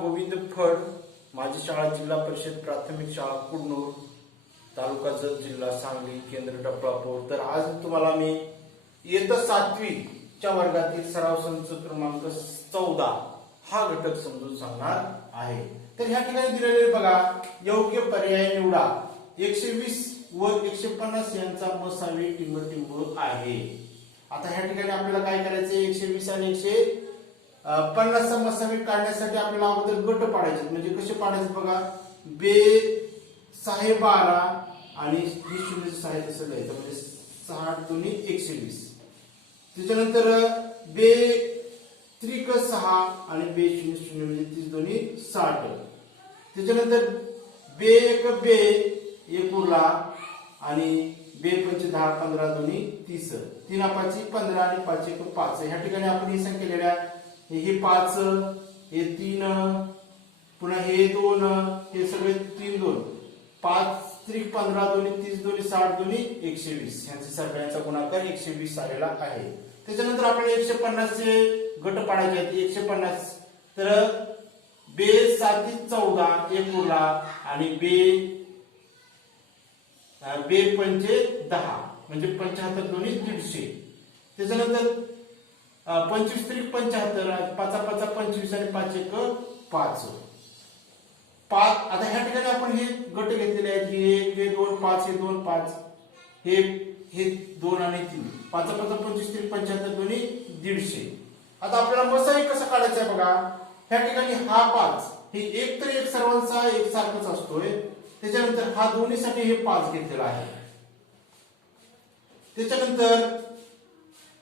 गोविंद फड, माझी शाळा जिल्हा परिषद प्राथमिक शाळा कुडनूर, तालुका जत, जिल्हा सांगली, केंद्र टप्पापूर. तर आज तुम्हाला मी इयत्ता 7वी च्या वर्गातील सराव संच क्रमांक 14 हा घटक समजून सांगणार आहे. तर ह्या ठिकाणी दिलेले बघा, योग्य पर्याय निवडा. 120 व 150 यांचा मसावी टिंब आहे. आता ह्या ठिकाणी आपल्याला काय करायचंय, 120 आणि 150 चा मसावी काढण्यासाठी आपल्याला अगोदर गट पाडायचे. म्हणजे कसे पाडायचे बघा, बे 6 12 आणि ही 0 6 तसं लिहायचं. म्हणजे 60 दुनी 120. त्याच्यानंतर बे त्रिक 6 आणि बे 0 0 म्हणजे 30 दुनी 60. त्याच्यानंतर बे 1 बे 1 उरला आणि बे 5 10 15 दुनी 30. 3 5 15 आणि 5 1 5. ह्या ठिकाणी आपण ही संख्या लिहिल्या. हे 5, हे 3, पुन्हा हे 2, हे सगळे 3 2. 5 त्रिक 15 दुनी 30 दुनी 60 दुनी 120. यांचा सगळ्यांचा गुणाकार 120 आलेला आहे. त्याच्यानंतर आपल्याला 150 चे गट पाडायचे आहेत. 150 तर बे 7 14 1 उरला आणि बे 5 10 म्हणजे 75 दुनी 150. त्याच्यानंतर 25 त्रिक 75, 5 5 25 आणि 5 1 5. आता ह्या ठिकाणी आपण हे गट घेतलेले आहेत. हे 2 5 हे 2 5 हे 2 आणि 3. 5 5 25 त्रिक 75 दुनी 150. आता आपल्याला मसाई कसं काढायचं आहे बघा. ह्या ठिकाणी हा 5 हे एक तर एक सर्वांचा एक सारखाच असतोय. त्याच्यानंतर हा दोन्हीसाठी हे 5 घेतलेला आहे. त्याच्यानंतर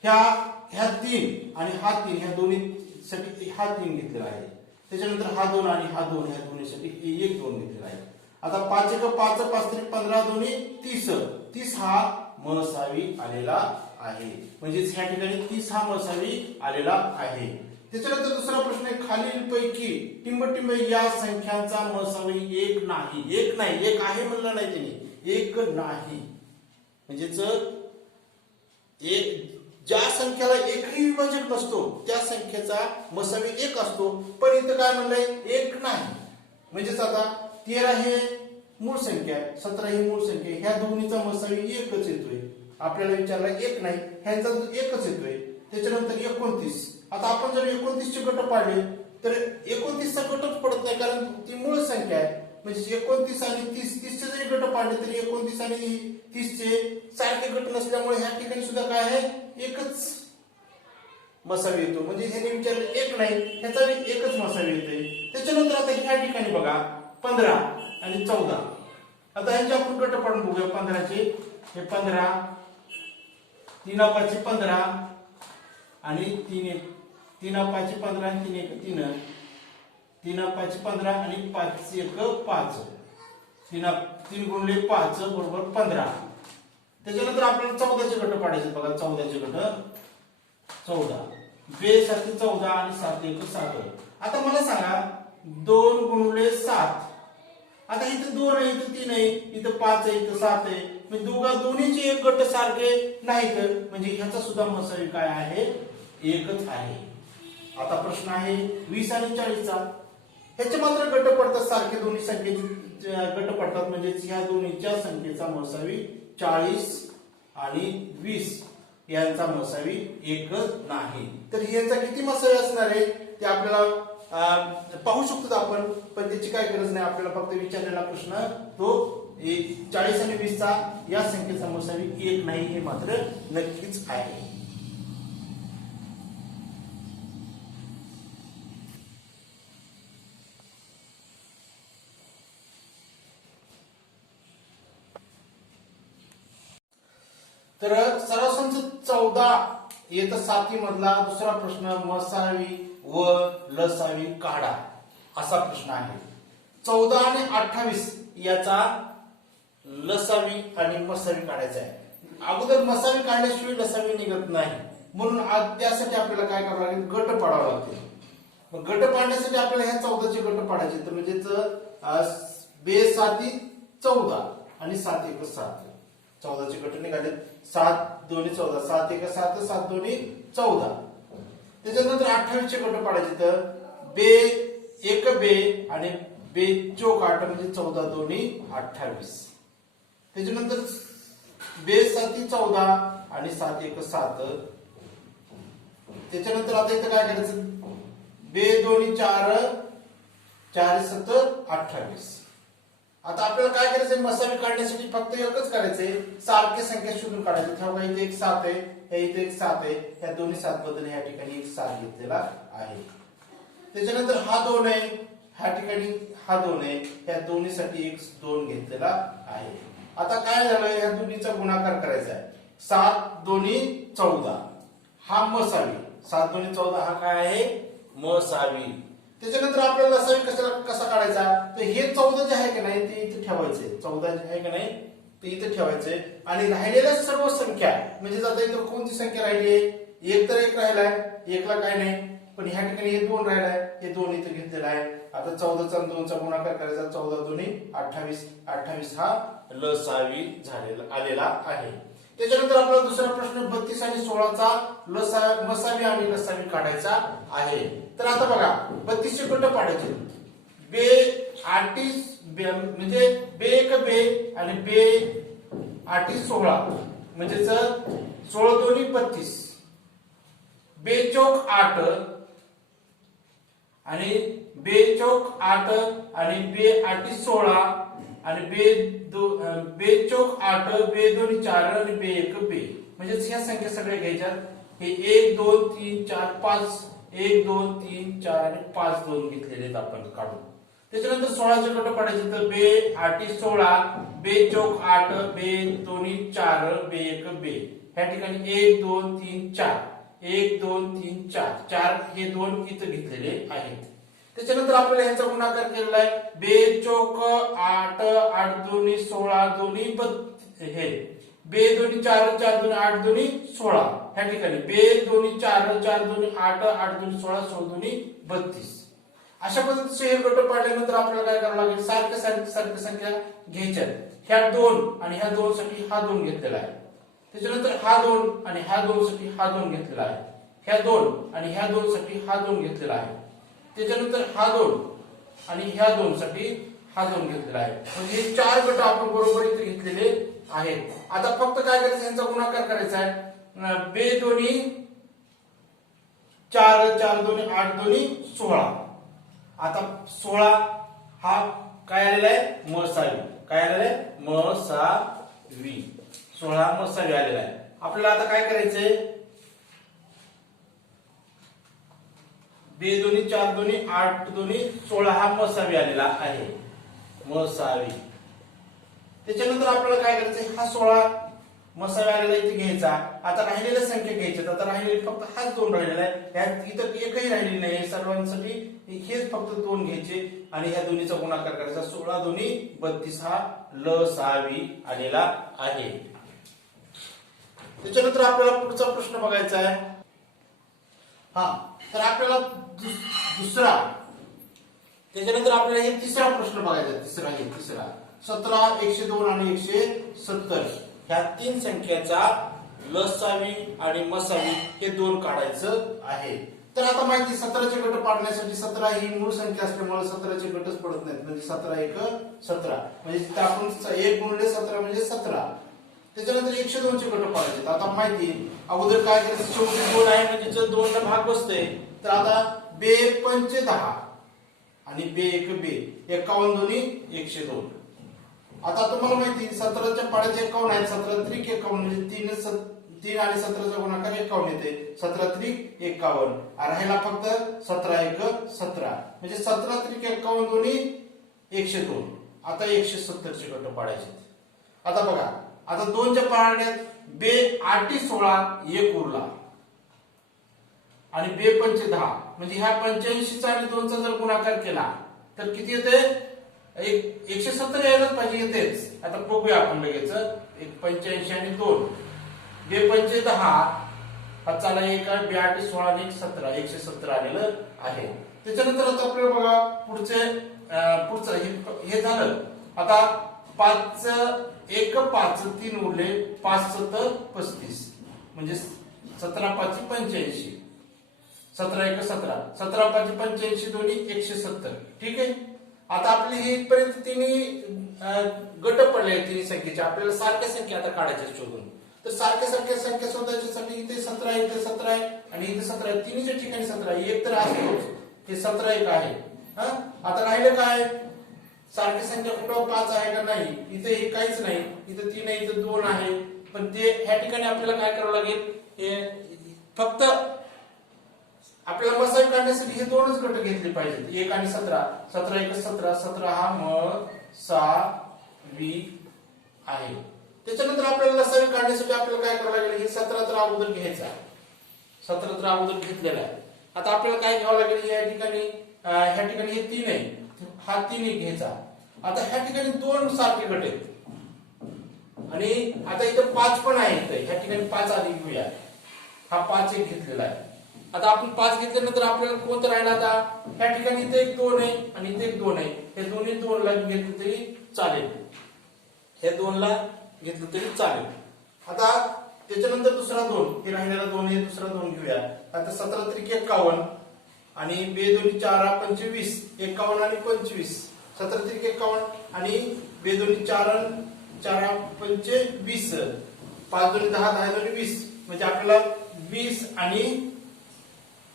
ह्या 3 आणि हा 3 ह्या दोन्हीसाठी हा 3 घेतलेला आहे. त्याच्यानंतर हा 2 आणि हा 2 ह्या दोन्हीसाठी 1 2 घेतलेला आहे. आता 5 1 5 5 3 15 दोन्ही 30. 30 हा मसावी आलेला आहे. म्हणजे ह्या ठिकाणी 30 हा मसावी आलेला आहे. त्याच्यानंतर दुसरा प्रश्न आहे, खालीलपैकी टिंब या संख्यांचा मसावी एक नाही. एक आहे म्हणलं नाही त्यांनी, एक नाही. म्हणजेच ज्या संख्याला एकही विभाजक नसतो त्या संख्येचा मसावी 1 असतो. पण इथं काय म्हणलंय, एक नाही. म्हणजेच आता 13 हे मूळ संख्या आहे, 17 ही मूळ संख्या आहे. ह्या दोन्हीचा मसावी 1च येतोय. आपल्याला विचारला 1 नाही, ह्यांचा 1च येतोय. त्याच्यानंतर 29. आता आपण जर 29 चे गट पाडले तर 29 चा गटच पडत नाही, कारण ती मूळ संख्या आहे. म्हणजे 29 आणि 30 चे जरी गट पाडले तरी 29 आणि 30 चे सारखे गट नसल्यामुळे ह्या ठिकाणी सुद्धा काय आहे, एकच मसावी येतो. म्हणजे ह्याने विचारलं 1 नाही, ह्याचा एकच मसावी येतोय. त्याच्यानंतर आता ह्या ठिकाणी बघा 15 आणि 14. आता ह्यांचे आपण गट पाडून बघूया. 15 चे हे 15, 3 5 15 आणि 3 5 15 आणि 3 1 3. 3 5 15 आणि 5 1 5. 3 गुणिले 5 बरोबर 15. त्याच्यानंतर आपल्याला 14 चे गट पाडायचे बघा. 14 चे गट 14 बे 7 14 आणि 7 1 7. आता मला सांगा 2 गुणिले 7. आता इथं 2 आहे, इथं 3 आहे, इथं 5 आहे, इथं 7 आहे. म्हणजे दोन्हीचे एक गट सारखे नाहीत. म्हणजे ह्याचा सुद्धा मसावी काय आहे, एकच आहे. आता प्रश्न आहे 20 आणि 40 चा. ह्याचे मात्र गट पडतात सारखे, दोन्ही संख्येचे गट पडतात. म्हणजे ह्या दोन्हीच्या संख्येचा मसावी 40 आणि 20 यांचा मसावी एकच नाही. तर यांचा किती मसावी असणार आहे ते आपल्याला पाहू शकतो आपण, पण त्याची काय गरज नाही. आपल्याला फक्त विचारलेला प्रश्न तो 40 आणि 20 चा या संख्येचा मसावी 1 नाही हे मात्र नक्कीच आहे. तर सराव संच 14 इयत्ता 7वी मधला दुसरा प्रश्न, मसावी व लसावी काढा असा प्रश्न आहे. 14 आणि 28 याचा लसावी आणि मसावी काढायचा आहे. अगोदर मसावी काढल्याशिवाय लसावी निघत नाही. म्हणून त्यासाठी आपल्याला काय करावं लागेल, गट पाडावं लागतील. मग गट पाडण्यासाठी आपल्याला ह्या 14 चे गट पाडायचे. तर म्हणजेच बे 7 14 आणि 7 1 7. 14 चे गट निघाले. 7 2 14, 7 1 7, 7 2 14. त्याच्यानंतर 28 चे गट पाडायचे. तर बे एक बे आणि बे चोक 8 म्हणजे 14 दोन्ही 28. त्याच्यानंतर बे 7 14 आणि 7 1 7. त्याच्यानंतर आता इथं काय करायचं, बे दोन्ही 4 4 7 28. आता आपल्याला काय करायचंय, मसावी काढण्यासाठी फक्त एकच करायचंय, सारख्या संख्या शोधून काढायचं. तेव्हा इथे एक 7 आहे, या इथे एक 7 आहे, या दोन्ही 7 बद्दल ह्या ठिकाणी एक 7 घेतलेला आहे. त्याच्यानंतर हा 2 आहे, ह्या ठिकाणी हा 2 आहे, या दोन्हीसाठी एक 2 घेतलेला आहे. आता काय झालं, ह्या दोन्हीचा गुणाकार करायचा आहे. 7 दोन्ही 14 हा मसावी, 7 दोन्ही 14 हा काय आहे, मसावी. त्याच्यानंतर आपल्याला लसावी कसा काढायचा, तर हे 14 जे आहे की नाही ते इथे ठेवायचे, 14 जे आहे की नाही ते इथे ठेवायचे. आणि राहिलेल्या सर्व संख्या म्हणजे आता इथं कोणती संख्या राहिली आहे, एक तर एक राहिलाय, एकला काय नाही, पण ह्या ठिकाणी हे 2 राहिलाय, हे 2 इथे घेतलेला आहे. आता 14 चा 2 चा गुणाकार करायचा, 14 दोन्ही 28, 28 हा लसावी झालेला आलेला आहे. त्याच्यानंतर आपला दुसरा प्रश्न 32 आणि 16 चा मसावी आणि लसावी काढायचा आहे. तर आता बघा 32 चे गट पाडायचे, बे 28 म्हणजे बे 1 बे आणि बे 8 16 म्हणजे 16 दोन्ही 32, बे चौक 8 आणि बे चौक 8 आणि बे 8 16 आणि बे चौक 8 बे दोन्ही 4 आणि बे 1 बे. म्हणजे ह्या संख्या सगळ्या घ्यायच्या. हे 1 2 3 4 5 1 2 3 4 आणि 5 2 घेतलेले आहेत आपण काढून. त्याच्यानंतर 16 चे गट पाडायचे, तर बे 8 16 बे चौक 8 बे दोन्ही 4 बे 1 बे. ह्या ठिकाणी 1 2 3 4 1 2 3 4 4 हे 2 इथं घेतलेले आहेत. त्याच्यानंतर आपल्याला ह्याचा गुणाकार केलेला आहे, बे चौक 8 8 दोन्ही 16 दोन्ही हे बे दोन्ही 4 4 दोन्ही 8 दोन्ही 16. ह्या ठिकाणी बे दोन्ही 4 4 दोन्ही 8 8 दोन्ही 16 16 दोन्ही 32. अशा पद्धतीचे हे गट पाडल्यानंतर आपल्याला काय करावं लागेल, सारख्या संख्या घ्यायच्या. ह्या 2 आणि ह्या 2 साठी हा 2 घेतलेला आहे. त्याच्यानंतर हा 2 आणि ह्या 2 साठी हा 2 घेतलेला आहे. ह्या 2 आणि ह्या 2 साठी हा 2 घेतलेला आहे. त्याच्यानंतर हा 2 आणि ह्या 2 साठी हा 2 घेतलेला आहे. म्हणजे हे 4 गट आपण बरोबर इथे घेतलेले आहेत. आता फक्त काय करायचं, यांचा गुणाकार करायचा आहे. बे दोन्ही 4 4 दोन्ही 8 दोन्ही 16. आता 16 हा काय आलेला आहे, मसावी. काय आलेला आहे, मसावी. 16 मसावी आलेला आहे. आपल्याला आता काय करायचंय, बे दोन्ही 4 दोन्ही 8 दोन्ही 16 हा मसावी आलेला आहे, मसावी. त्याच्यानंतर आपल्याला काय करायचं, हा 16 मसावी आलेला इथे घ्यायचा. आता राहिलेल्या संख्या घ्यायच्या. आता राहिलेले फक्त हाच 2 राहिलेला आहे, ह्यात इथं एकही राहिलेली नाही. सर्वांसाठी हेच फक्त 2 घ्यायचे आणि ह्या दोन्हीचा गुणाकार करायचा. 16 दोन्ही 32 हा लसावी आलेला आहे. त्याच्यानंतर आपल्याला पुढचा प्रश्न बघायचा आहे. हा तर आपल्याला दुसरा, त्याच्यानंतर आपल्याला हे तिसरा प्रश्न बघायचा. तिसरा 17 102 आणि 170 ह्या 3 संख्याचा लसावी आणि मसावी हे 2 काढायचं आहे. तर आता माहिती 17 चे गट पाडण्यासाठी 17 ही मूळ संख्या असल्यामुळे 17 चे गटच पडत नाहीत. म्हणजे 17 1 17 म्हणजे आपण 1 गुणिले 17 म्हणजे 17. त्याच्यानंतर 102 चे गट पाडायचे. आता माहिती अगोदर काय करायचं, शेवटी 2 आहे म्हणजे जर 2 ला भाग बसतोय, तर आता बे 5 10 आणि बे 1 बे 51 दोन्ही 102. आता तुम्हाला माहिती 17 च्या पाड्याचे 51 आहेत. 17 त्रिक 51 म्हणजे 3 आणि 17 चा गुणाकार 51 येते. 17 त्रिक 51. राहिला फक्त 17 1 17 म्हणजे 17 त्रिक 51 दोन्ही 102. आता 170 चे गट पाडायचे. आता बघा, आता 2 च्या पाड्यात बे 8 16 1 उरला आणि बे 5 10 म्हणजे ह्या 85 चा आणि 2 चा जर गुणाकार केला तर किती येते, 170 यायलाच पाहिजे, येतेच. आता बघूया आपण लगेच. 85 आणि 2 बे 5 10 हा चाला 1 बे 8 16 आणि 1 17 170 आलेलं आहे. त्याच्यानंतर आता आपल्याला बघा पुढचं हे झालं. आता 5 1 5 3 उरले, 5 7 35 म्हणजे 17 5 85. 17 एक 17, 17 5 85 दोन्ही 170. ठीक आहे. आता आपली हे इथपर्यंत तिन्ही गट पडले तिन्ही संख्येचे. आपल्याला सारख्या संख्या आता काढायच्या शोधून. तर सारख्या संख्या शोधायच्यासाठी इथे 17 आहे, इथे 17 आहे आणि इथे 17 आहे. तिन्हीच्या ठिकाणी 17 आहे. एक तर असतोच, हे 17 एक आहे. आता राहिलं काय, सारखी संख्या कुठं 5 आहे का नाही. इथे हे काहीच नाही, इथे 3 आहे, इथे 2 आहे. पण ते ह्या ठिकाणी आपल्याला काय करावं लागेल, हे फक्त आपल्याला मसावी काढण्यासाठी हे दोनच गट घेतले पाहिजेत, 1 आणि 17. 17 एक 17, 17 हा मसावी आहे. त्याच्यानंतर आपल्याला लसावी काढण्यासाठी आपल्याला काय करावं लागेल, हे 17 तर अगोदर घ्यायचा, 17 तर अगोदर घेतलेला आहे. आता आपल्याला काय घ्यावं लागेल, या ठिकाणी ह्या ठिकाणी हे 3 आहे, हा 3 घ्यायचा. आता ह्या ठिकाणी 2 सारखे गट आहेत आणि आता इथं 5 पण आहे. ह्या ठिकाणी 5 आधी घेऊया, हा 5 एक घेतलेला आहे. आता आपण 5 घेतल्यानंतर आपल्याला कोणतं राहिलं, आता ह्या ठिकाणी इथे एक 2 आहे आणि इथे एक 2 आहे. हे दोन्ही 2 ला घेतलं तरी चालेल, हे 2 ला घेतलं तरी चालेल. आता त्याच्यानंतर दुसरा 2, हे राहिलेला 2 आहे, दुसरा 2 घेऊया. आता 17 त्रिक 51 आणि 2 दोन्ही 4 25, 51 आणि 25, 17 त्रिक 51 आणि 2 दोन्ही 4 4 25, 5 दोन्ही 10, 10 दोन्ही 20. म्हणजे आपल्याला 20 आणि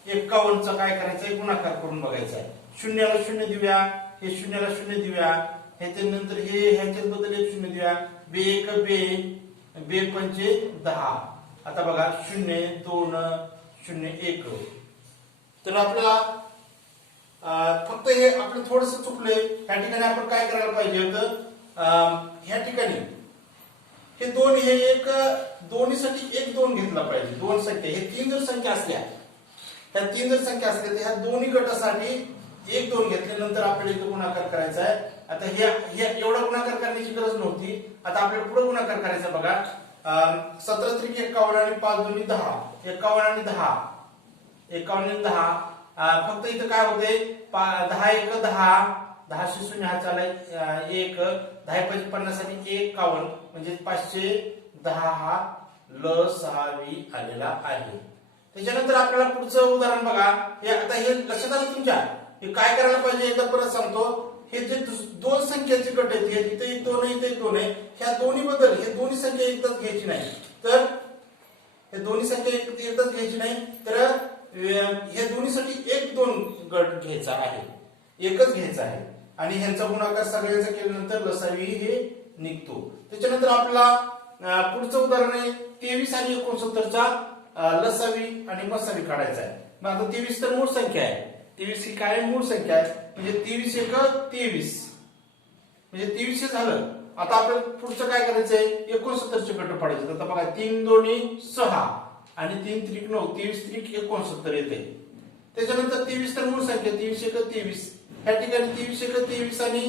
51 चा काय करायचंय, गुणाकार करून बघायचा आहे. शून्याला 0 देऊया, हे शून्याला 0 देऊया, ह्याच्यानंतर हे ह्याच्यात बदल 1 0 देऊया. 2 1 2, 2 पंचे 10. आता बघा 0 2 0 1. तर आपल्याला फक्त हे आपलं थोडस चुकलंय. ह्या ठिकाणी आपण काय करायला पाहिजे होतं, ह्या ठिकाणी हे 2 हे एक दोन्हीसाठी 1 2 घेतला पाहिजे. 2 संख्या, हे 3 जर संख्या असल्या, ह्या 3 जर संख्या असल्या तर ह्या दोन्ही गटासाठी 1 2 घेतल्यानंतर आपल्याला इथं गुणाकार करायचा आहे. आता हे एवढा गुणाकार करण्याची गरज नव्हती. आता आपल्याला पुढे गुणाकार करायचा बघा. 17 त्रिक 51 आणि 5 दोन्ही 10, 51 आणि 10, 51 आणि 10. फक्त इथं काय होते, 10 1 10, 10 0 हा चालाय 1, 10 5 50 आणि 51 म्हणजे 510 हा लसावी आलेला आहे. त्याच्यानंतर आपल्याला पुढचं उदाहरण बघा. हे आता हे लक्षात आलं तुमच्या, हे काय करायला पाहिजे एकदा परत सांगतो. हे जे 2 संख्याचे गट आहेत, हे इथे 1 2 आहे, इथे 1 2 आहे, ह्या दोन्ही बद्दल हे दोन्ही संख्या एकदाच घ्यायची नाही. तर हे दोन्ही संख्या एकदाच घ्यायची नाही, तर हे दोन्हीसाठी 1 2 गट घ्यायचा आहे, एकच घ्यायचा आहे आणि ह्यांचा गुणाकार सगळ्यांचा केल्यानंतर लसावी हे निघतो. त्याच्यानंतर आपला पुढचं उदाहरण आहे 23 आणि 69 चा लसावी आणि मसावी काढायचा आहे. मग आता 23 तर मूळ संख्या आहे, 23 ही काय मूळ संख्या आहे, म्हणजे 23 1 23, म्हणजे 23 हे झालं. आता आपल्याला पुढचं काय करायचंय, 69 चे गट पाडायचे. आता बघा 3 दोन्ही 6 आणि 3 त्रिक 9, 23 त्रिक 69 येते. त्याच्यानंतर 23 तर मूळ संख्या, 23 1 23, ह्या ठिकाणी 23 1 23 आणि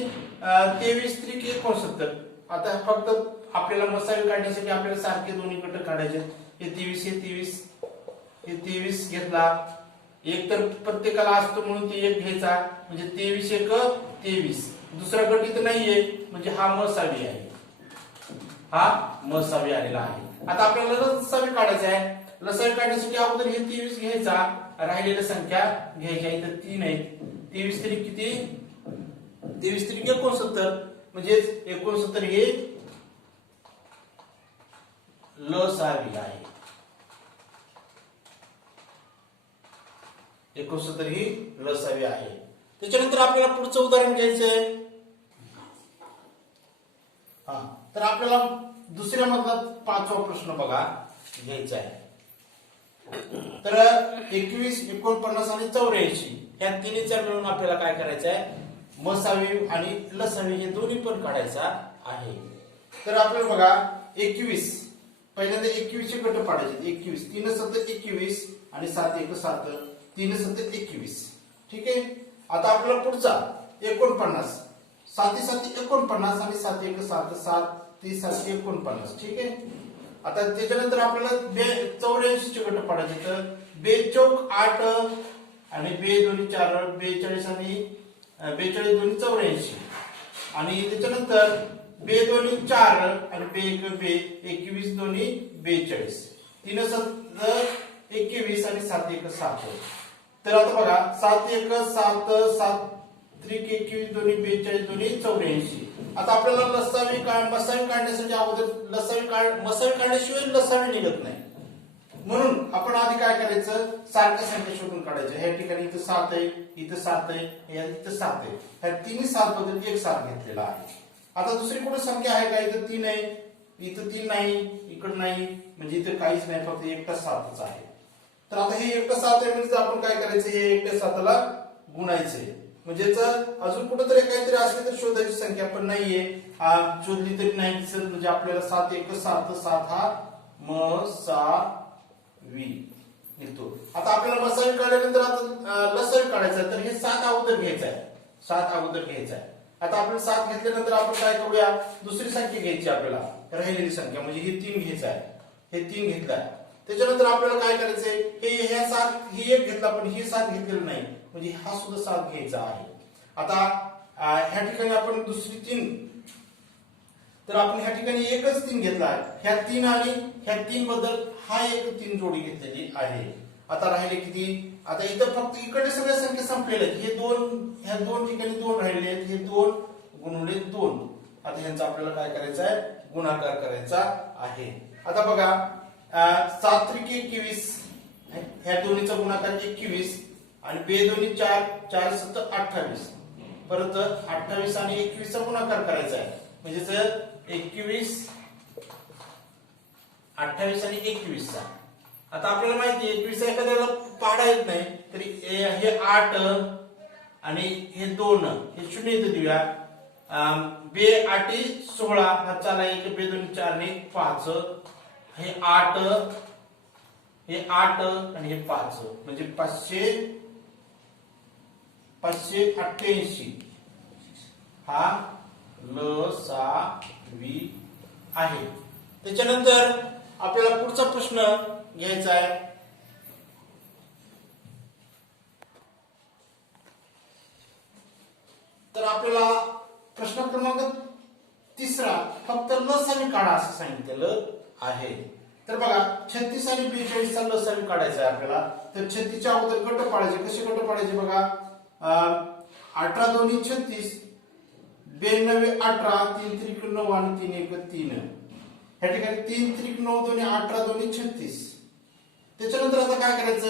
23 त्रिक 69. आता फक्त आपल्याला मसावी काढण्यासाठी आपल्याला सारखे दोन्ही गट काढायचे. हे 23 हे 23, हे 23 घेतला, एक तर प्रत्येकाला असतो म्हणून ते एक घ्यायचा, म्हणजे 23 1 23. दुसरा गट इथं नाहीये म्हणजे हा मसावी आहे, हा मसावी आलेला आहे. आता आपल्याला लसावी काढायचा आहे. लसावी काढण्यासाठी अगोदर हे 23 घ्यायचा, राहिलेल्या संख्या घ्यायच्या. इथं 3 आहेत, 23 त्रिक किती, 23 त्रिक 69, म्हणजे 69 हे लसावी आहे. 69 ही लसावी आहे. त्याच्यानंतर आपल्याला पुढचं उदाहरण घ्यायचंय. तर आपल्याला दुसऱ्या मधला 5वा प्रश्न बघा घ्यायचा आहे. तर 21 49 आणि 84 ह्या तिन्हीचा मिळून आपल्याला काय करायचं आहे, मसावी आणि लसावी हे दोन्ही पण काढायचा आहे. तर आपल्याला बघा 21, पहिल्यांदा 21 चे गट पाडायचे. 21 3 7 21 आणि 7 1 7, 3 7 21. ठीक आहे. आता आपल्याला पुढचा 49, 7 7 49 आणि 7 1 7, 7 30 7 49. ठीक आहे. आता त्याच्यानंतर आपल्याला 84 चे गट पाडायचे. तर 2 चौक 8 आणि 2 दोन्ही 4, 42 आणि 42 दोन्ही 84 आणि त्याच्यानंतर 2 दोन्ही 4 आणि 2 1 2, 21 दोन्ही 42, 3 7 21 आणि 7 1 7. तर आता बघा 7 1 7 7 त्रिक 21 दोन्ही 42 दोन्ही 84. आता आपल्याला लसावी मसावी काढण्यासाठी अगोदर मसावी काढल्याशिवाय लसावी निघत नाही. म्हणून आपण आधी काय करायचं, सारख्या संख्या शोधून काढायच्या. ह्या ठिकाणी इथं 7 आहे, इथं 7 आहे, इथं 7 आहे. ह्या तिन्ही 7 बद्दल एक 7 घेतलेला आहे. आता दुसरी कुठे संख्या आहे का, इथं 3 आहे, इथं 3 नाही, इकडं नाही, म्हणजे इथं काहीच नाही, फक्त एकटा 7च आहे. तर आता हे एकटा 7 आहे म्हणजे आपण काय करायचं, हे एकट्या 7ला गुणायचंय. म्हणजेच अजून कुठेतरी काहीतरी असली तर शोधायची संख्या पण नाहीये, शोधली तरी नाही दिसत. म्हणजे आपल्याला 7 1 7 7 हा मसावी निघतो. आता आपल्याला मसावी काढल्यानंतर आता लसावी काढायचा, तर हे 7 अगोदर घ्यायचं आहे, 7 अगोदर घ्यायचं आहे. आता आपण 7 घेतल्यानंतर आपण काय करूया, दुसरी संख्या घ्यायची आपल्याला, राहिलेली संख्या म्हणजे हे 3 घ्यायचं आहे. हे 3 घेतलाय, त्याच्यानंतर आपल्याला काय करायचंय, हे 7 ही एक घेतला पण ही 7 घेतलेलं नाही, म्हणजे हा सुद्धा 7 घ्यायचा आहे. आता ह्या ठिकाणी आपण दुसरी 3, तर आपण ह्या ठिकाणी एकच 3 घेतला आहे. ह्या 3 आणि ह्या 3 बद्दल हा एक 3 जोडी घेतलेली आहे. आता राहिले किती, आता इथं फक्त इकडे सगळ्या संख्या संपलेल्या आहेत. हे 2, ह्या 2 ठिकाणी 2 राहिले आहेत, हे 2 गुणिले 2. आता ह्यांचा आपल्याला काय करायचं आहे, गुणाकार करायचा आहे. आता बघा 7 त्रिक 21, ह्या दोन्हीचा गुणाकार 21 आणि बे दोन्ही 4 4 7 28, परत 28 आणि 21 चा गुणाकार करायचा आहे. म्हणजेच 21 28 आणि 21 चा. आता आपल्याला माहिती आहे 21 एखाद्याला पाडा येत नाही, तरी हे 8 आणि हे 2 हे 0 इथे देऊया. बे 8 16 हा चाला 1 बे 2 4 ने 5, हे 8 आणि हे 5 म्हणजे 588 हा लसावी आहे. त्याच्यानंतर आपल्याला पुढचा प्रश्न घ्यायचा आहे. तर आपल्याला प्रश्न क्रमांक 3 फक्त लसावी काढा असं सांगितलेलं आहे. तर बघा 36 आणि 42 चा लसावी काढायचा आहे आपल्याला. तर 36 च्या अगोदर गट पाडायचे. कसे गट पाडायचे बघा, 18 दोन्ही 36, 92 18, 3 त्रिक 9 आणि 3 1 3. ह्या ठिकाणी 3 त्रिक 9 दोन्ही 18 दोन्ही 36. त्याच्यानंतर आता काय करायचं,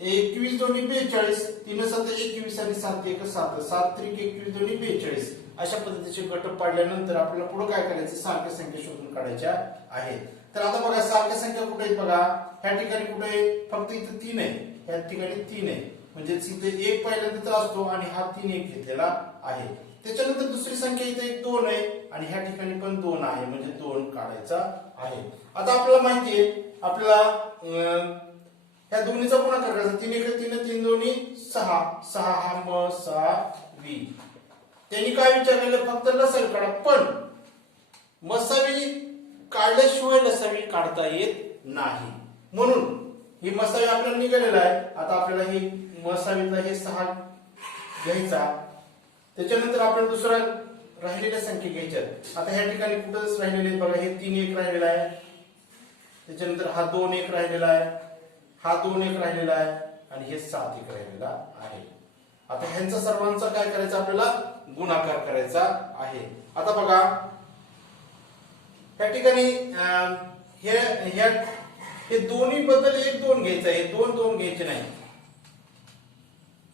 21 दोन्ही 42, 3 7 21 आणि 7 1 7, 7 त्रिक 21 दोन्ही 42. अशा पद्धतीचे गट पाडल्यानंतर आपल्याला पुढे काय करायचं, सारख्या संख्या शोधून काढायच्या आहेत. तर आता बघा सारख्या संख्या कुठे आहेत बघा, ह्या ठिकाणी कुठे आहे, फक्त इथे 3 आहे, ह्या ठिकाणी 3 आहे. म्हणजे इथे 1 पहिल्यांदा असतो आणि हा 3 1 घेतलेला आहे. त्याच्यानंतर दुसरी संख्या इथे 2 आहे आणि ह्या ठिकाणी पण 2 आहे, म्हणजे 2 काढायचा आहे. आता आपल्याला माहिती आहे, आपल्याला ह्या दोन्हीचा गुणाकार करायचा. 3 1 3 3 दोन्ही 6, 6 हा मसावी. त्यांनी काय विचारलेलं, फक्त लसावी काढा. पण मसावी काढल्याशिवाय लसावी काढता येत नाही, म्हणून ही मसावी आपल्याला निघालेला आहे. आता आपल्याला ही मसावीतला हे 6 घ्यायचा. त्याच्यानंतर आपल्याला दुसरा राहिलेल्या संख्या घ्यायच्या. आता ह्या ठिकाणी कुठंच राहिलेले बघा, हे 3 1 राहिलेला आहे, त्याच्यानंतर हा 2 1 राहिलेला आहे, हा 2 1 राहिलेला आहे आणि हे 7 1 राहिलेला आहे. आता ह्यांचा सर्वांचा काय करायचा, आपल्याला गुणाकार करायचा आहे. आता बघा या ठिकाणी हे दोन्ही बद्दल 1 2 घ्यायचा आहे, 2 2 घ्यायचे नाही.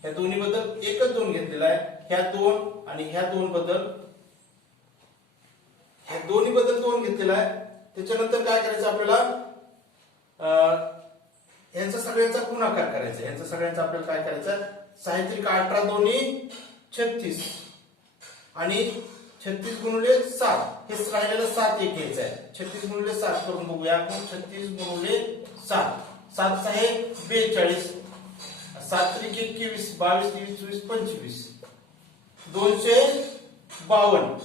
ह्या दोन्ही बद्दल एकच 2 घेतलेला आहे. ह्या 2 आणि ह्या 2 बद्दल, ह्या दोन्ही बद्दल 2 घेतलेला आहे. त्याच्यानंतर काय करायचं आपल्याला, यांचा सगळ्यांचा गुणाकार करायचा. यांचा सगळ्यांचा आपल्याला काय करायचं, 6 त्रिक 18 दोन्ही 36 आणि 36 गुणिले 7, हे राहिलेलं 7 1 घ्यायचं आहे. 36 गुणिले 7 करून बघूया आपण. 36 गुणिले 7, 7 6 42, 7 त्रिक 21, 22 23 24 252.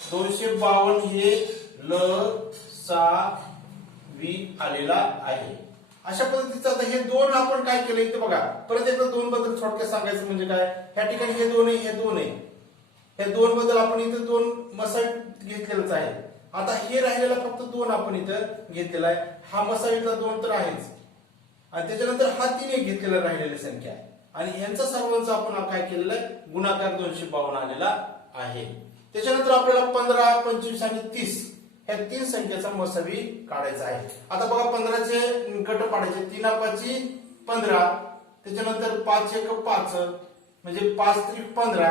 252 हे लसावी आलेला आहे. अशा पद्धतीचं आता हे 2 आपण काय केलं इथे बघा, परत एकदा 2 बद्दल थोडक्यात सांगायचं म्हणजे काय, ह्या ठिकाणी हे 2 आहे, हे 2 आहे. ह्या 2 बद्दल आपण इथे 2 मसावी घेतलेलाच आहे. आता हे राहिलेला फक्त 2 आपण इथं घेतलेला आहे. हा मसावीतला 2 तर आहेच आणि त्याच्यानंतर हा 3 1 घेतलेला राहिलेली संख्या आहे. आणि यांचा सर्वांचा आपण काय केलेला आहे, गुणाकार 252 आलेला आहे. त्याच्यानंतर आपल्याला 15, 25 आणि 30 ह्या तीन संख्येचा मसावी काढायचा आहे. आता बघा 15चे गट पाडायचे. 3 5 15, त्याच्यानंतर 5 1 5 म्हणजे 5 3 15,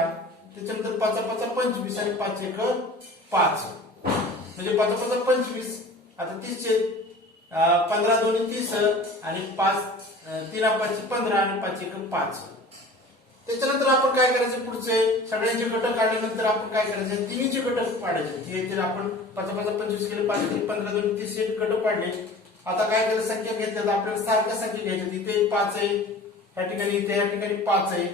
त्याच्यानंतर 5 5 25 आणि 5 1 5 म्हणजे 5 5 25. आता 30चे 15 2 30 आणि 5 3 5 15 आणि 5 1 5. त्याच्यानंतर आपण काय करायचं, पुढचे सगळ्यांचे घटक काढल्यानंतर आपण काय करायचं, तिन्हीचे घटक पाडायचे. हे जर आपण 5 5 25 केले, 5 3 15 2 30 हे घटक पाडले. आता काय करायचं, संख्या घेतल्या आपल्याला सारख्या संख्या घ्यायच्या. इथे 5 आहे, ह्या ठिकाणी इथे ह्या ठिकाणी 5 आहे,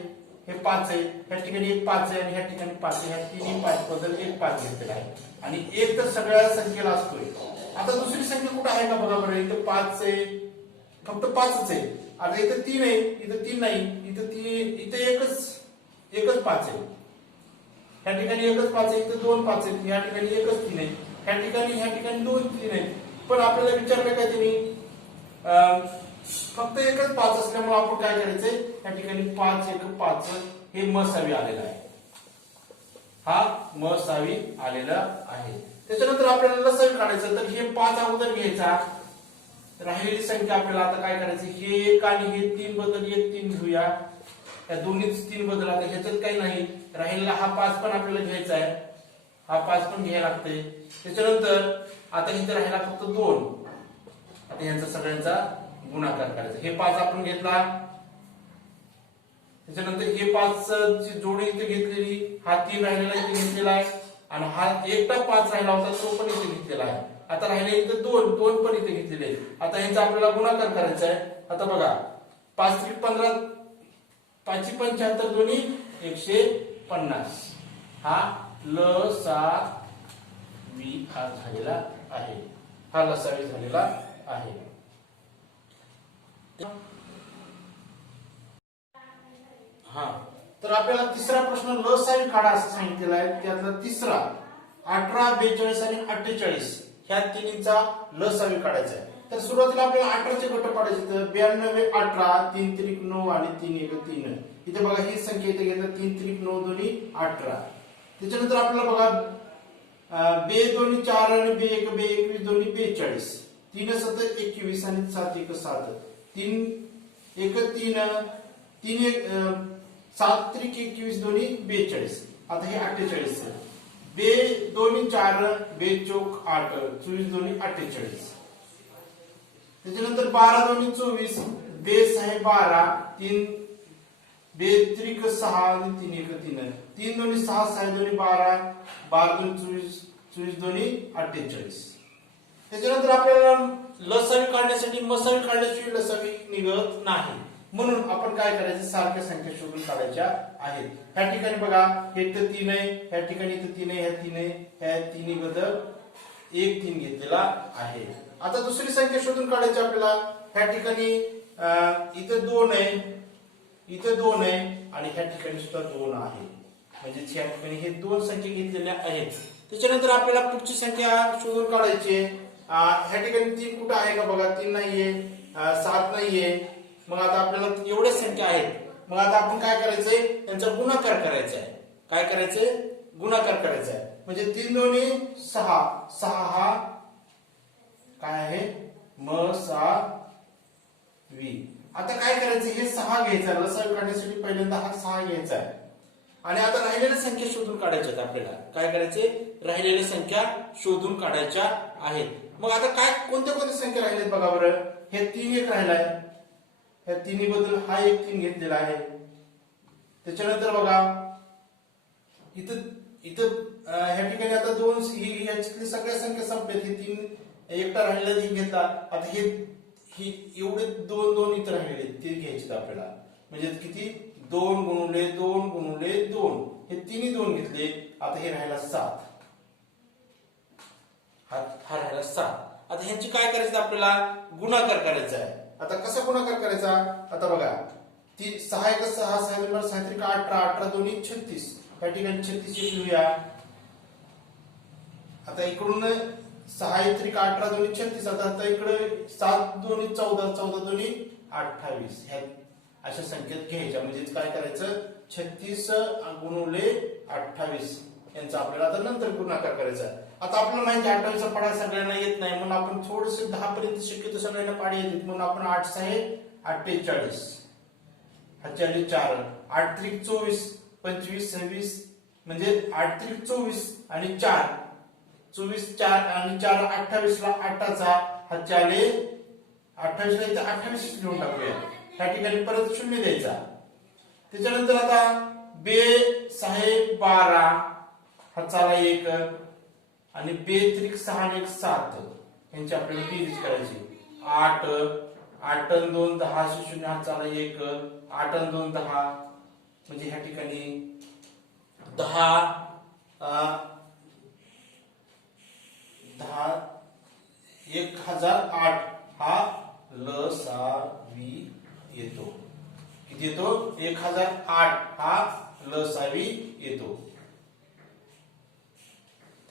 हे 5 आहे, ह्या ठिकाणी एक 5 आहे आणि ह्या ठिकाणी 5 आहे. ह्या तिन्ही 5 बद्दल एक 5 घेतलेला आहे आणि एक तर सगळ्या संख्येला असतोय. आता दुसरी संख्या कुठे आहे का बघा बरं. इथं 5 आहे, फक्त 5च आहे. आता इथं 3 आहे, इथं 3 नाही, इथं एकच 5 आहे. ह्या ठिकाणी एकच 5 आहे, इथं 2 5 आहेत, ह्या ठिकाणी एकच 3 आहे, ह्या ठिकाणी 2 3 आहेत. पण आपल्याला विचारलं काय त्यांनी, फक्त एकच 5 असल्यामुळे आपण काय करायचंय, या ठिकाणी 5 1 5 हे मसावी आलेलं आहे. हा मसावी आलेला आहे. त्याच्यानंतर आपल्याला लसावी काढायचं. तर हे 5 अगोदर घ्यायचा, राहिलेली संख्या आपल्याला आता काय करायची, हे 1 आणि हे 3 बदल एक 3 घेऊया. या दोन्हीच 3 बदल. आता ह्याच्यात काही नाही, राहिलेला हा 5 पण आपल्याला घ्यायचा आहे, हा 5 पण घ्यायला लागते. त्याच्यानंतर आता इथे राहिला फक्त 2. आता यांचा सगळ्यांचा गुणाकार करायचा. हे 5 आपण घेतला, त्याच्यानंतर हे 5 ची जोडी इथे घेतलेली, हा 3 राहिलेला इथे घेतलेला आहे आणि हा एकटा 5 राहिला होता तो पण इथे घेतलेला आहे. आता राहिले इथे 2 पण इथे घेतलेले. आता यांचा आपल्याला गुणाकार करायचा आहे. आता बघा 5 3 15, 5 75 दोन्ही 150. हा लसावी झालेला आहे. हा लसावी झालेला आहे. हा, तर आपल्याला तिसरा प्रश्न लसावी काढा असं सांगितलेला आहे. त्यातला तिसरा 18 42 आणि 48 ह्या तिन्हीचा लसावी काढायचा आहे. तर सुरुवातीला आपल्याला 18चे घट पाडायचे. तर 92 18, 3 3 9 आणि 3 1 3. इथे बघा ही संख्या इथे घेतलं, 3 3 9 दोन्ही 18. त्याच्यानंतर आपल्याला बघा 2 दोन्ही 4 आणि 2 1 2 21 दोन्ही 42, 3 7 21 आणि 7 1 7, 3 1 3 3 1 7 3 21 दोन्ही 42. आता हे 48 आहे. 2 दोन्ही 4, 2 चौक 8, 24 दोन्ही 48. त्याच्यानंतर 12 दोन्ही 24, 2 6 12, 3 2 त्रिक 6 आणि 3 1 3, 3 दोन्ही 6 6 दोन्ही 12, 12 दोन्ही 24, 24 दोन्ही 48. त्याच्यानंतर आपल्याला लसावी काढण्यासाठी मसावी काढल्याशिवाय लसावी निघत नाही. म्हणून आपण काय करायचं, सारख्या संख्या शोधून काढायच्या आहेत. ह्या ठिकाणी बघा हे तर 3 आहे, ह्या ठिकाणी तर 3 आहे, ह्या 3 आहे, ह्या तिन्ही बद्दल एक 3 घेतलेला आहे. आता दुसरी संख्या शोधून काढायची आपल्याला. ह्या ठिकाणी इथं 2 आहे, इथं 2 आहे आणि ह्या ठिकाणी सुद्धा 2 आहे. म्हणजे ह्या ठिकाणी हे 2 संख्या घेतलेल्या आहेत. त्याच्यानंतर आपल्याला पुढची संख्या शोधून काढायची. ह्या ठिकाणी 3 कुठं आहे का बघा, 3 नाहीये, 7 नाहीये. मग आता आपल्याला एवढ्या संख्या आहेत. मग आता आपण काय करायचंय, त्यांचा गुणाकार करायचा आहे. काय करायचंय, गुणाकार करायचा आहे. म्हणजे 3 दोन्ही 6, 6 हा काय आहे, मसावी. आता काय करायचं, हे 6 घ्यायचा, लसावी काढण्यासाठी पहिल्यांदा हा 6 घ्यायचा आहे. आणि आता राहिलेल्या संख्या शोधून काढायच्या आहेत आपल्याला. काय करायचे, राहिलेल्या संख्या शोधून काढायच्या आहेत. मग आता काय कोणत्या कोणत्या संख्या राहिल्यात बघा बरं. हे 3 1 राहिलाय, ह्या तिन्ही बद्दल हा एक 3 घेतलेला आहे. त्याच्यानंतर बघा इथं ह्या ठिकाणी आता 2 ह्याच्यातली सगळ्या संख्या संपल्यात. हे 3 एकटा राहिलेला घेतला. आता हे एवढे 2 2 इथं राहिलेले ते घ्यायचे आपल्याला. म्हणजे किती, 2 गुणुले 2 गुणुले 2, हे तिन्ही 2 घेतले. आता हे राहिला 7, हा राहिला 7. आता ह्यांची काय करायचं, आपल्याला गुणाकार करायचा आहे. आता कसा गुणाकार करायचा, आता बघा 6 1 6, 6 2 6 3 18, 18 दोन्ही 36. या ठिकाणी 36 लिहूया. आता इकडून 6 1 3 18 दोन्ही 36. आता इकडे 7 दोन्ही 14, 14 दोन्ही 28. अशा संख्येत घ्यायच्या. म्हणजे काय करायचं 36 गुणुले 28 यांचा आपल्याला आता नंतर गुणाकार करायचा. आता आपल्याला माहिती 28चा पाढा सगळ्यांना येत नाही म्हणून आपण थोडस 10 पर्यंत शक्यतो सगळ्यांना पाढे येतात म्हणून आपण 8 6 48 4 8 त्रिक 24 25 26 म्हणजे 8 त्रिक 24 आणि 4 24 4 आणि 4 28 ला 8चा हा 4 28 ला इथं 28 लिहून टाकूया. त्या ठिकाणी परत शून्य द्यायचा. त्याच्यानंतर आता बे 6 12 हा चाला 1 आणि बे त्रिक 6 आणि 1 7 यांची आपल्याला बेरीज करायची. 8 8 आणि 2 10 0 हा चाला 1 8 आणि 2 10 म्हणजे ह्या ठिकाणी 1008 हा लसावी येतो. किती येतो 1008 हा लसावी येतो.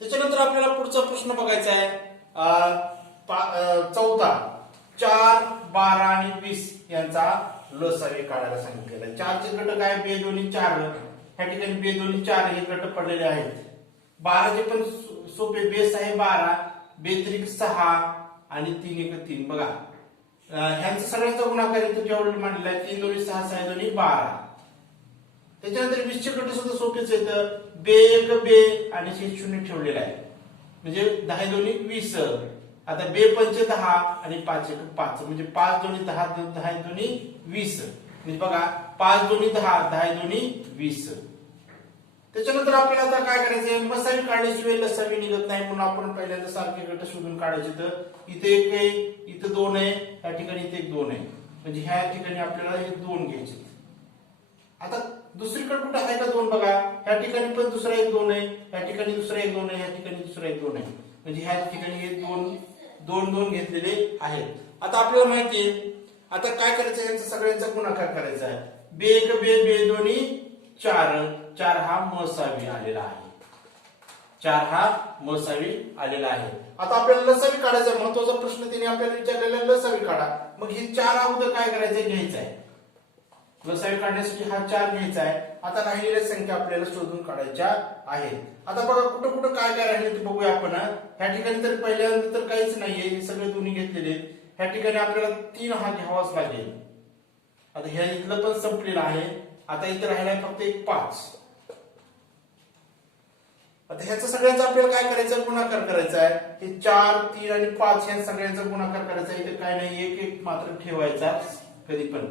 त्याच्यानंतर आपल्याला पुढचा प्रश्न बघायचा आहे 14 4 12 आणि 20 यांचा लसावी काढायला सांगितलेला आहे. 4 चे घटक आहे बे दोन्ही 4 ह्या ठिकाणी बे दोन्ही 4 हे घटक पडलेले आहेत. 12 चे पण सोपे बेस आहे 12 बे त्रिक 6 आणि 3 1 3 बघा ह्यांचा सगळ्यांचा गुणाकार इथे केवढा मांडलेला आहे 3 दोन्ही 6 6 दोन्ही 12. त्याच्यानंतर 20 चे घटक सुद्धा सोपेच आहेत बे 1 बे आणि 0 ठेवलेला आहे म्हणजे 10 दोन्ही 20. आता बे 5 10 आणि 5 1 5 म्हणजे 5 दोन्ही 10 10 दोन्ही 20 म्हणजे बघा 5 दोन्ही 10 10 दोन्ही 20. त्याच्यानंतर आपल्याला आता काय करायचंय मसावी काढल्याशिवाय लसावी निघत नाही म्हणून आपण पहिल्यांदा सारखे घटक शोधून काढायचे. तर इथे 1 आहे इथे 2 आहे या ठिकाणी इथे 1 2 आहे म्हणजे ह्या ठिकाणी आपल्याला हे 2 घ्यायचे. आता दुसरीकडे कुठे आहे का 2 बघा ह्या ठिकाणी पण दुसरा 1 2 आहे या ठिकाणी दुसरा 1 2 आहे या ठिकाणी दुसरा 1 2 आहे म्हणजे ह्या ठिकाणी हे 2 2 घेतलेले आहेत. आता आपल्याला माहिती आहे आता काय करायचं यांचा सगळ्यांचा गुणाकार करायचा आहे. बे 1 बे बे दोन्ही 4 4 हा मसावी आलेला आहे. 4 हा मसावी आलेला आहे. आता आपल्याला लसावी काढायचा महत्त्वाचा प्रश्न तिने आपल्याला विचारलेला लसावी काढा. मग हे 4 अगोदर काय करायचं घ्यायचं आहे. लसावी काढण्यासाठी हा 4 घ्यायचा आहे. आता राहिलेल्या संख्या आपल्याला शोधून काढायच्या आहेत. आता बघा कुठं कुठं काय काय राहिले ते बघूया आपण. ह्या ठिकाणी तर पहिल्यांदा तर काहीच नाहीये हे सगळे दोन्ही घेतलेले. ह्या ठिकाणी आपल्याला 3 हा घ्यावाच लागेल. आता ह्या इथलं पण संपलेलं आहे. आता इथे राहिलाय फक्त एक 5. आता ह्याचा सगळ्यांचा आपल्याला काय करायचं गुणाकार करायचा आहे. हे 4 3 आणि 5 ह्या सगळ्यांचा गुणाकार करायचा. इथे काय नाही एक एक मात्र ठेवायचा कधी पण.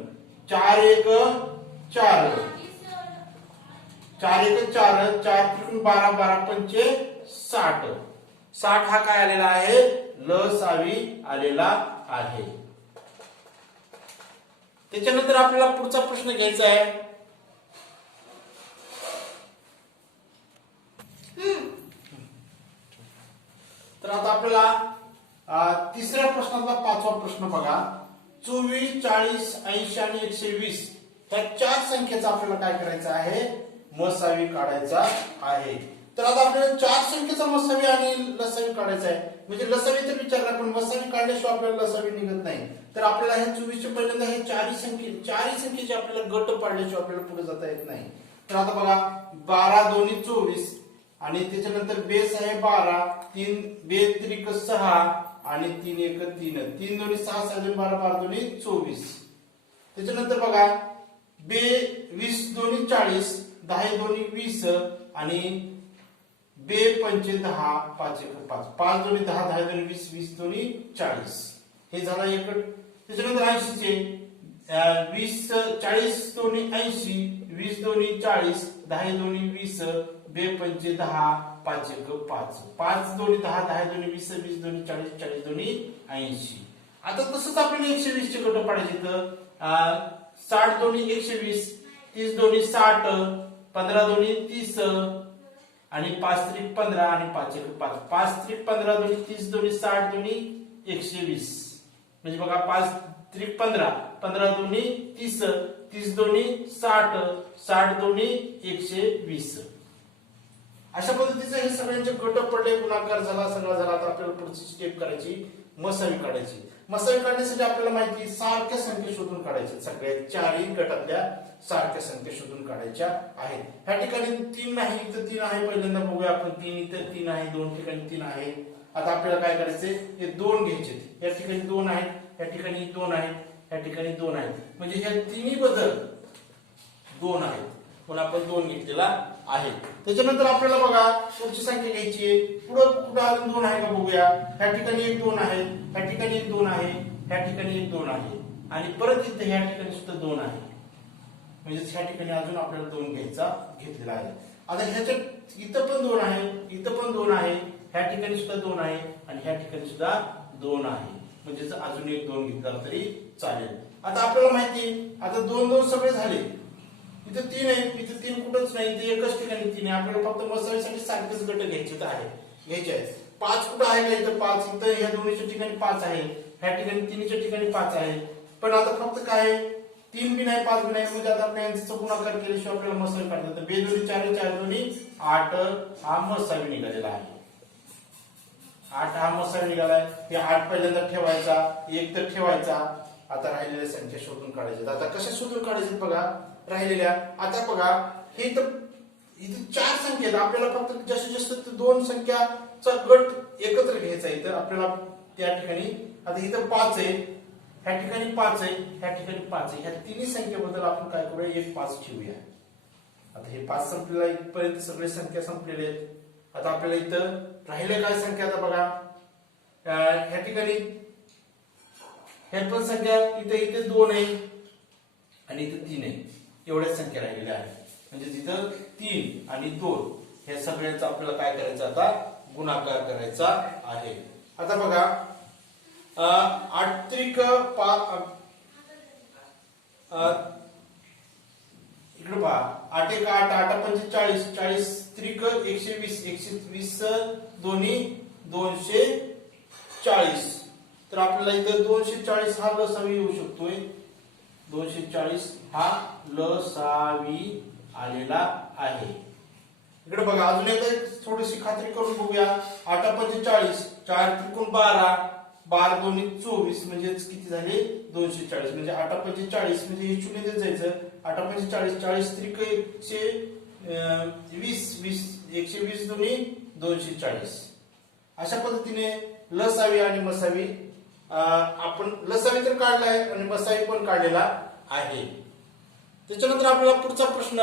4 1 4 4 1 4 4 त्रिकोण 12 12 पंचे 60 60 हा काय आलेला आहे लसावी आलेला आहे. त्याच्यानंतर आपल्याला पुढचा प्रश्न घ्यायचा आहे. तर आता आपल्याला तिसऱ्या प्रश्नातला 5वा प्रश्न बघा. 24 40 80 आणि 120 ह्या 4 संख्येचा आपल्याला काय करायचं आहे मसावी काढायचा आहे. तर आता आपल्याला 4 संख्येचा मसावी आणि लसावी काढायचा आहे. म्हणजे लसावी तर विचारला पण मसावी काढल्याशिवाय आपल्याला लसावी निघत नाही. तर आपल्याला हे 24 चे पहिल्यांदा हे 4 संख्येचे आपल्याला गट पाडल्याशिवाय आपल्याला पुढे जाता येत नाही. तर आता बघा 12 दोन्ही 24 आणि त्याच्यानंतर बेस आहे 12 3 बे त्रिक 6 आणि 3 1 3 3 दोन्ही 6 6 दोन्ही 12 12 दोन्ही 24. त्याच्यानंतर बघा बे 20 दोन्ही 40 10 दोन्ही 20 आणि बे 5 10 5 1 5 5 दोन्ही 10 10 दोन्ही 20 20 दोन्ही 40 हे झाला एक. त्याच्यानंतर 80 चे 20 40 दोन्ही 80 20 दोन्ही 40 10 दोन्ही 20 बे 5 10 5 1 5 5 दोन्ही 10 10 दोन्ही 20 20 दोन्ही 40 40 दोन्ही 80. आता तसंच आपल्याला 120 चे गट पाडायचे. तर 60 दोन्ही 120 30 दोन्ही 60 15 दोन्ही 30 आणि 5 त्रिक 15 आणि 5 1 5 5 त्रिक 15 दोन्ही 30 दोन्ही 60 दोन्ही 120 म्हणजे बघा 5 त्रिक 15 15 दोन्ही 30 30 दोन्ही 60 60 दोन्ही 120. अशा पद्धतीचे हे सगळ्यांचे गट पडले गुणाकार झाला सगळा झाला. आता आपल्याला पुढची स्टेप करायची मसावी काढायची. मसावी काढण्यासाठी आपल्याला माहिती सारख्या संख्या शोधून काढायच्या, सगळ्या चारही गटातल्या सारख्या संख्या शोधून काढायच्या आहेत. ह्या ठिकाणी 3 नाही, इथं 3 आहे. पहिल्यांदा बघूया आपण. 3 इथं 3 आहे, 2 ठिकाणी 3 आहे. आता आपल्याला काय करायचंय, हे 2 घ्यायचे. या ठिकाणी 2 आहेत, या ठिकाणी 2 आहेत, या ठिकाणी 2 आहेत. म्हणजे ह्या तिन्ही बदल 2 आहेत, पण आपण 2 घेतलेला आहे. त्याच्यानंतर आपल्याला बघा पुढची संख्या घ्यायची आहे. पुढं कुठं अजून 2 आहे का बघूया. ह्या ठिकाणी एक 2 आहे, ह्या ठिकाणी एक 2 आहे, ह्या ठिकाणी एक 2 आहे, आणि परत इथे ह्या ठिकाणी सुद्धा 2 आहे. म्हणजे ह्या ठिकाणी अजून आपल्याला 2 घेतलेला आहे. आता ह्याच्यात इथं पण 2 आहे, इथं पण 2 आहे, ह्या ठिकाणी सुद्धा 2 आहे, आणि ह्या ठिकाणी सुद्धा 2 आहे. म्हणजे अजून एक 2 घेतला तरी चालेल. आता आपल्याला माहिती, आता 2 2 सगळे झाले. इथे 3 आहे, इथे 3 कुठंच नाही, इथे एकच ठिकाणी 3 आहे. आपल्याला फक्त मसावीसाठी सारखेच गट घ्यायचे आहेत. 5 कुठं आहे का, इथं 5, इथं ह्या दोन्हीच्या ठिकाणी 5 आहे, ह्या ठिकाणी 3च्या ठिकाणी 5 आहे. पण आता फक्त काय, 3 बी नाही, 5 बी नाही. म्हणजे आता आपल्या यांचा गुणाकार केल्याशिवाय आपल्याला मसावी काढता येतं. बेदोनी 4 4 दोन्ही 8 हा मसावी निघालेला आहे. 8 हा मसावी निघालाय. हे 8 पहिल्यांदा ठेवायचा, 1 तर ठेवायचा. आता राहिलेल्या संख्या शोधून काढायच्या. आता कशा शोधून काढायच्या बघा राहिलेल्या. आता बघा हे तर इथे 4 संख्या आहेत. आपल्याला फक्त जास्तीत जास्त 2 संख्याचा गट एकत्र घ्यायचा. इथं आपल्याला त्या ठिकाणी आता इथं 5 आहे, ह्या ठिकाणी 5 आहे, ह्या ठिकाणी 5 आहे. ह्या तिन्ही संख्येबद्दल आपण काय करूया, एक 5 ठेवूया. आता हे 5 संपलेला, इथपर्यंत सगळे संख्या संपलेले आहेत. आता आपल्याला इथं राहिले काय संख्या, आता बघा ह्या ठिकाणी ह्या पण संख्या, इथे 2 आहे आणि इथे 3 आहे. एवढ्याच संख्या राहिलेल्या आहेत. म्हणजे तिथं 3 आणि 2 ह्या सगळ्यांचा आपल्याला काय करायचं, आता गुणाकार करायचा आहे. आता बघा 8 त्रिक 5, इकडे पहा 8 1 8, 8 पंचे 40, 40 त्रिक 120, 120 दोन्ही 240. तर आपल्याला इथं 240 हा लसावी येऊ शकतोय. 240 हा लसावी आलेला आहे. इकडे बघा अजून एकदा थोडीशी खात्री करून बघूया. 8 पंचे 40, 4 त्रिकोण 12, 12 दोन्ही 24, म्हणजे किती झाले 240. म्हणजे 8 पंचे 40, म्हणजे हे शून्य देत जायचं. 8 पंचे 40, 40 त्रिक 120, 120 दोन्ही 240. अशा पद्धतीने लसावी आणि मसावी आपण लसावी तर काढलाय आणि मसावी पण काढलेला आहे. त्याच्यानंतर आपल्याला पुढचा प्रश्न